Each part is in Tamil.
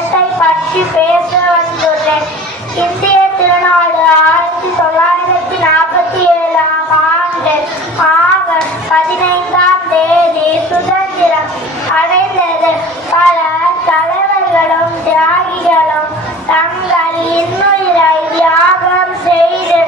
தினத்தை பற்றி பேச வந்துள்ளேன். இந்திய திருநாடு 1947ஆம் ஆண்டு ஆகஸ்ட் 15ஆம் தேதி சுதந்திரம் அடைந்தது. பல தலைவர்களும் தியாகிகளும் தங்கள் இன்னுயிரை தியாகம் செய்து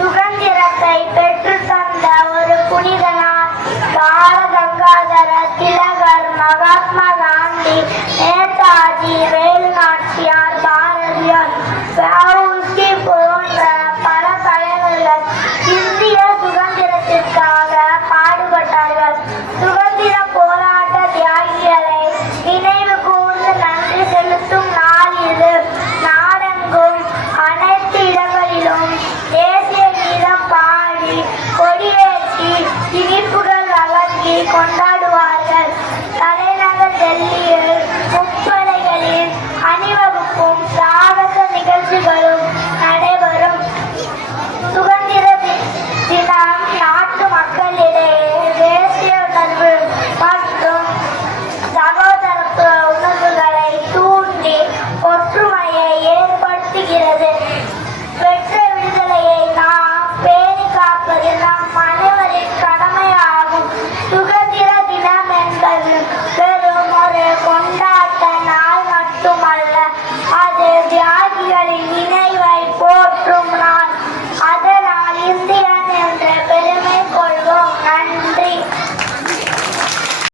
சுதந்திரத்தை பெற்று தந்த ஒரு புனித நாள். பாலகங்காதர திலகர், மகாத்மா காந்தி, நேதாஜி, வேலுநாச்சியார், பாரதியார், வ.உ.சி. போன்ற பல தலைவர்கள் இந்திய சுதந்திரத்திற்காக பாடுபட்டார்கள். சுதந்திர போராட்ட தியாகிகளை நினைவு கூர்ந்து நன்றி செலுத்தும் நாள் இது. நாடெங்கும் அனைத்து இடங்களிலும் தேசிய கீதம் பாடி, கொடியேற்றி, இனிப்புகள் வழங்கி கொண்டாடி